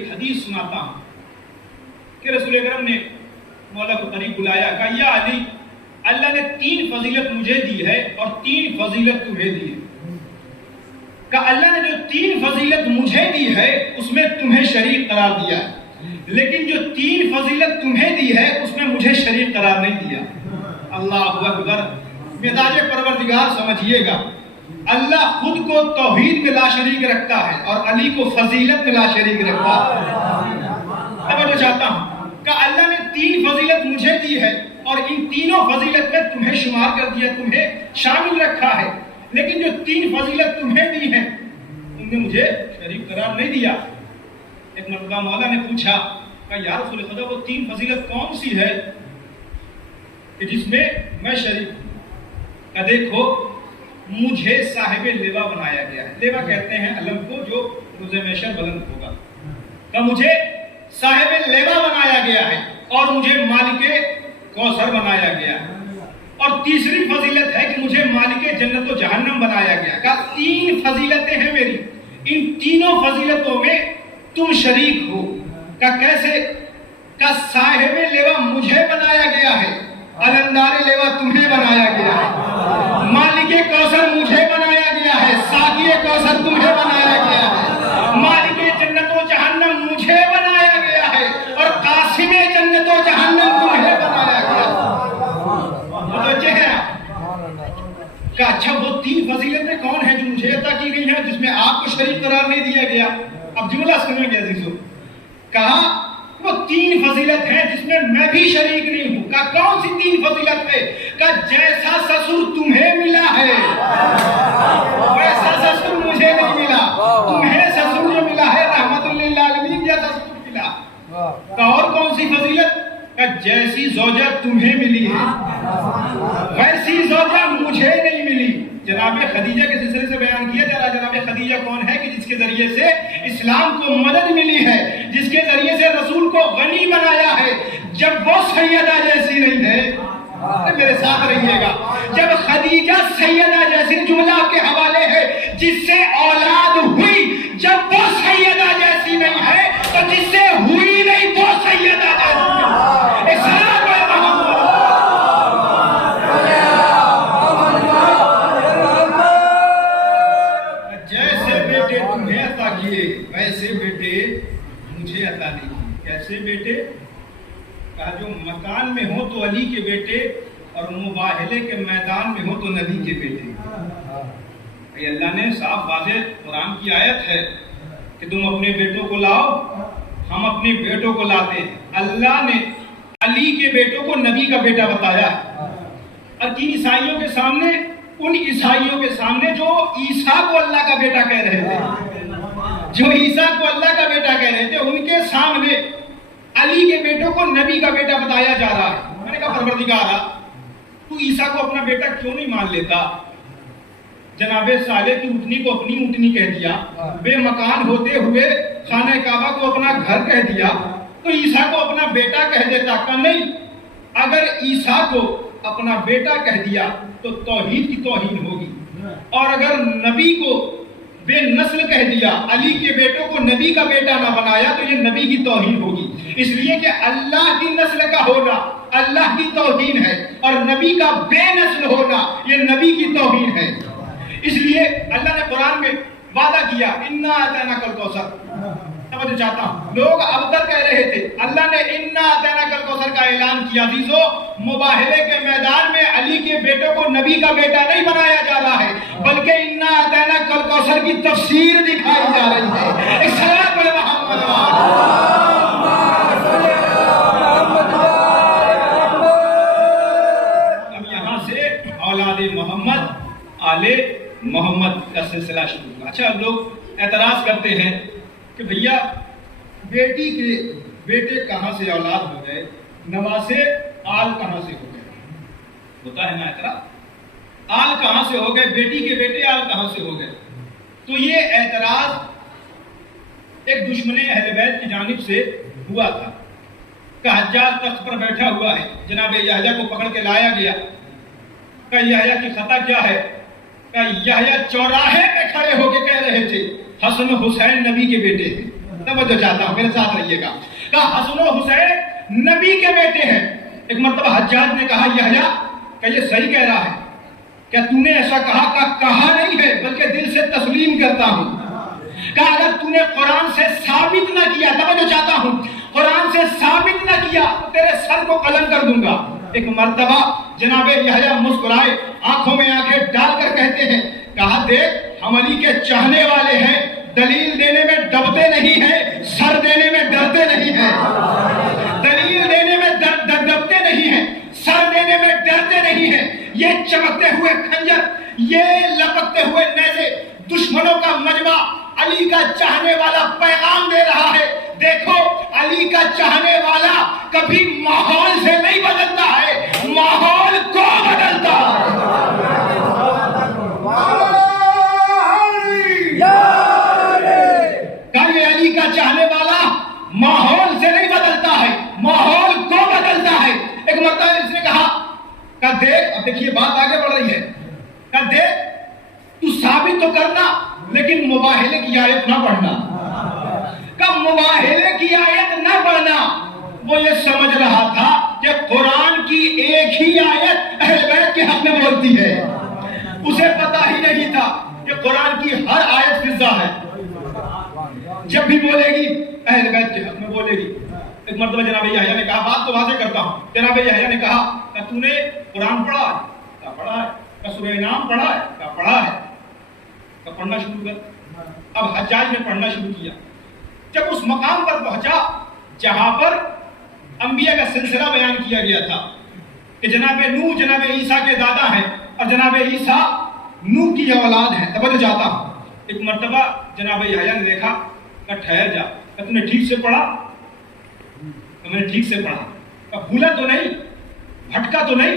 ایک حدیث سناتا ہوں کہ رسول اکرم نے مولا کو قریب بلایا، کہا یا علی، اللہ نے 3 فضیلت مجھے دی ہے اور 3 فضیلت تمہیں دی ہے۔ کہا اللہ نے جو 3 فضیلت مجھے دی ہے اس میں تمہیں شریک قرار دیا ہے، لیکن جو 3 فضیلت تمہیں دی ہے اس میں مجھے شریک قرار نہیں دیا۔ اللہ اکبر، مزاج پروردگار سمجھیے گا، اللہ خود کو توحید میں لا شریک رکھتا ہے اور علی کو فضیلت میں لا شریک رکھتا ہے۔ توجہ چاہتا ہوں کہ اللہ نے 3 فضیلت مجھے دی ہے اور ان تینوں فضیلت میں تمہیں شمار کر دیا، تمہیں شامل رکھا ہے، لیکن جو 3 فضیلت تمہیں دی ہیں تم نے مجھے شریک قرار نہیں دیا۔ ایک مرتبہ مولا نے پوچھا کہ یا رسول خدا وہ 3 فضیلت کون سی ہے کہ جس میں میں شریک ہوں؟ کہ دیکھو مجھے صاحب لیوا بنایا گیا ہے، لیوا کہتے ہیں علم کو جو روز محشر بلند ہوگا، کہ مجھے صاحب لیوا بنایا گیا ہے اور مجھے مالک کوثر بنایا گیا ہے، اور تیسری فضیلت ہے کہ مجھے مالک جنت و جہنم بنایا گیا۔ کہ 3 فضیلتیں ہیں میری، ان تینوں فضیلتوں میں تم شریک ہو۔ کہ کیسے؟ کہ صاحب لیوا مجھے بنایا گیا ہے، علمدار لیوا تمہیں بنایا گیا ہے، مالک کوثر مجھے بنایا گیا ہے، ساقی کوثر تمہیں بنایا گیا ہے، مالک جنت و جہنم مجھے بنایا گیا ہے، اور قاسم جنت و جہنم تمہیں بنایا گیا ہے۔ متوجہ ہے کہ اچھا وہ 3 فضیلتیں کون ہیں جو مجھے عطا کی گئی ہیں جس میں آپ کو شریک قرار نہیں دیا گیا؟ اب جملہ سنیں گے عزیزو، کہا وہ 3 فضیلت ہیں جس میں میں بھی شریک نہیں ہوں۔ کہ کون سی 3 فضیلت ہے؟ کہ جیسا سسر تمہیں ملا ہے ویسا سسر مجھے نہیں ملا، تمہیں سسر جو ملا ہے رحمت للعالمین جیسا سسر ملا۔ کہ اور کون سی فضیلت؟ کہ جیسی زوجہ تمہیں ملی ہے ویسی زوجہ مجھے نہیں ملی۔ جناب خدیجہ کے سلسلے سے بیان کیا جا رہا، جناب خدیجہ کون ہے کہ جس کے ذریعے سے اسلام کو مدد ملی ہے، جس کے ذریعے سے رسول کو غنی بنایا ہے۔ جب وہ سیدہ جیسی نہیں ہے، میرے ساتھ رہیے گا، جب خدیجہ سیدہ جیسی، جملہ آپ کے حوالے ہے، جس سے اولاد ہوئی، جب وہ سیدہ جیسی نہیں ہے تو جس سے ہوئی نہیں وہ سیدہ جیسی ہے۔ اسلام ویسے بیٹے مجھے عطا نہیں کی۔ کیسے بیٹے؟ کہا جو مکان میں ہو تو علی کے بیٹے اور مباہلے کے میدان میں ہو تو نبی کے بیٹے۔ اللہ نے صاف واضح قرآن کی آیت ہے کہ تم اپنے بیٹوں کو لاؤ، ہم اپنے بیٹوں کو لاتے ہیں۔ اللہ نے علی کے بیٹوں کو نبی کا بیٹا بتایا، اور کن عیسائیوں کے سامنے؟ ان عیسائیوں کے سامنے جو عیسیٰ کو اللہ کا بیٹا کہہ رہے تھے، جو عیسیٰ کو اللہ کا بیٹا کہہ رہے تھے، ان کے سامنے علی کے بیٹوں کو نبی کا بیٹا بتایا جا رہا ہے۔ میں نے کہا پروردگارا تو عیسیٰ کو اپنا بیٹا کیوں نہیں مان لیتا؟ جناب صالح کی اونٹنی کو اپنی اونٹنی کہہ دیا، بے مکان ہوتے ہوئے خانہ کعبہ کو اپنا گھر کہہ دیا، تو عیسیٰ کو اپنا بیٹا کہہ دیتا۔ کہ نہیں، اگر عیسیٰ کو اپنا بیٹا کہہ دیا تو توحید کی توہین ہوگی، اور اگر نبی کو بے نسل کہہ دیا، علی کے بیٹوں کو نبی کا بیٹا نہ بنایا تو یہ نبی کی توہین ہوگی۔ اس لیے کہ اللہ کی نسل کا ہونا اللہ کی توہین ہے، اور نبی کا بے نسل ہونا یہ نبی کی توہین ہے۔ اس لیے اللہ نے قرآن میں وعدہ کیا، انا اعطیناک الکوثر۔ توجہ چاہتا ہوں، لوگ اب تک کہہ رہے تھے، اللہ نے انا اعطیناک الکوثر کا اعلان کیا۔ عزیزو، مباہلے کے میدان میں علی کے بیٹوں کو نبی کا بیٹا نہیں بنایا جا رہا ہے، بلکہ انا اعطیناک الکوثر کی تفسیر دکھائی جا رہی ہے۔ صلوات محمد۔ اب یہاں سے اولاد محمد، آل محمد کا سلسلہ شروع ہوا۔ اچھا، لوگ اعتراض کرتے ہیں کہ بھیا بیٹی کے بیٹے کہاں سے اولاد ہو گئے، نواسے آل کہاں سے ہو گئے؟ ہوتا ہے نا اعتراض، آل کہاں سے ہو گئے، بیٹی کے بیٹے آل کہاں سے ہو گئے؟ تو یہ اعتراض ایک دشمن اہل بیت کی جانب سے ہوا تھا کہ حجاج تخت پر بیٹھا ہوا ہے، جناب یحییٰ کو پکڑ کے لایا گیا، کہ یحییٰ کی خطا کیا ہے؟ کہ یحییٰ چوراہے پہ کھڑے ہو کے کہہ رہے تھے حسن حسین نبی کے بیٹے ہیں، توجہ چاہتا ہوں، میرے ساتھ رہیے گا. کہا حسن و حسین نبی کے بیٹے ہیں. ایک مرتبہ حجاج نے کہا یحییٰ کہ یہ صحیح کہہ رہا ہے، کیا تو نے ایسا کہا نہیں ہے بلکہ دل سے تسلیم کرتا ہوں. کہا اگر تو نے قرآن سے ثابت نہ کیا، توجہ چاہتا ہوں، قرآن سے ثابت نہ کیا تو تیرے سر کو قلم کر دوں گا. ایک مرتبہ جناب یحییٰ مسکرائے، آنکھوں میں آنکھیں ڈال کر کہتے ہیں، کہا دیکھ ہم علی کے چاہنے والے ہیں، دلیل دینے میں دبتے نہیں ہیں، سر دینے میں ڈرتے نہیں ہیں. دلیل دینے میں دبتے نہیں ہیں، سر دینے میں ڈرتے نہیں ہیں. یہ چمکتے ہوئے خنجر، یہ لپکتے ہوئے نیزے، دشمنوں کا مجمع علی کا چاہنے والا پیغام دے رہا ہے. دیکھو علی کا چاہنے والا کبھی ماحول سے نہیں بدلتا ہے، ماحول کو بدلتا ہے. کہ علی کا چاہنے والا ماحول سے نہیں بدلتا ہے، ماحول کو بدلتا ہے. ایک مرتبہ اس نے کہا کہ دیکھ، اب دیکھیے بات آگے بڑھ رہی ہے، کہ دیکھ تو ثابت تو کرنا لیکن مباہلے کی آیت نہ پڑھنا. کہ مباہلے کی آیت نہ پڑھنا. وہ یہ سمجھ رہا تھا کہ قرآن کی ایک ہی آیت اہل بیت کے حق میں بولتی ہے. اسے پتہ ہی نہیں تھا کہ قرآن کی ہر آیت فضا ہے، جب بھی بولے گی اہل بیت کے حق میں بولے گی. ایک مرتبہ جناب یحییٰ نے کہا، بات تو واضح کرتا ہوں، جناب یحییٰ نے کہا کہ تو نے قرآن پڑھا ہے؟ کہا پڑھا ہے. کہ سورہ انعام پڑھا ہے؟ کہا پڑھا ہے. کہ پڑھنا شروع کر. اب حجاج نے پڑھنا شروع کیا. جب اس مقام پر پہنچا جہاں پر انبیاء کا سلسلہ بیان کیا گیا تھا کہ جناب نوح جناب عیسیٰ کے دادا ہیں اور جناب عیسیٰ نوح کی اولاد ہیں. توجہ چاہتا ہوں. ایک مرتبہ جناب یحییٰ نے دیکھا کہ ٹھہر جا، کہ تم نے ٹھیک سے پڑھا؟ کہ میں نے ٹھیک سے پڑھا. کہ بھولا تو نہیں، بھٹکا تو نہیں،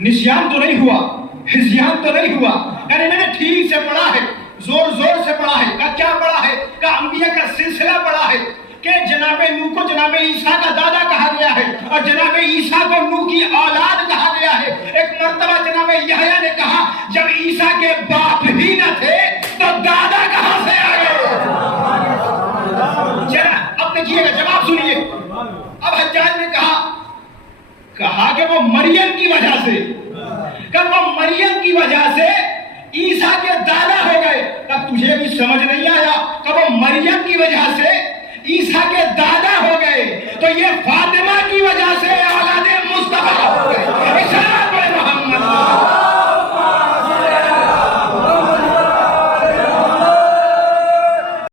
نسیان تو نہیں ہوا، ہذیان تو نہیں ہوا؟ یعنی میں نے ٹھیک سے پڑھا ہے، زور زور سے پڑھا ہے. کہ کیا پڑھا ہے؟ کہ انبیاء کا سلسلہ پڑھا ہے کہ جناب نوح کو جناب عیسیٰ کا دادا کہا گیا ہے اور جناب عیسیٰ کو نوح کی اولاد کہا گیا ہے. ایک مرتبہ جناب یحییٰ نے کہا جب عیسیٰ کے باپ ہی نہ تھے تو دادا کہاں سے آ گئے؟ اب دیکھیے گا، جواب سنیے. اب حجاج نے کہا کہ وہ مریم کی وجہ سے، کہ وہ مریم کی وجہ سے عیسیٰ کے دادا ہو گئے. تب تجھے بھی سمجھ نہیں آیا کہ وہ مریم کی وجہ سے عیسیٰ کے دادا ہو گئے تو یہ فاطمہ کی وجہ سے اولاد مصطفیٰ ہو گئے.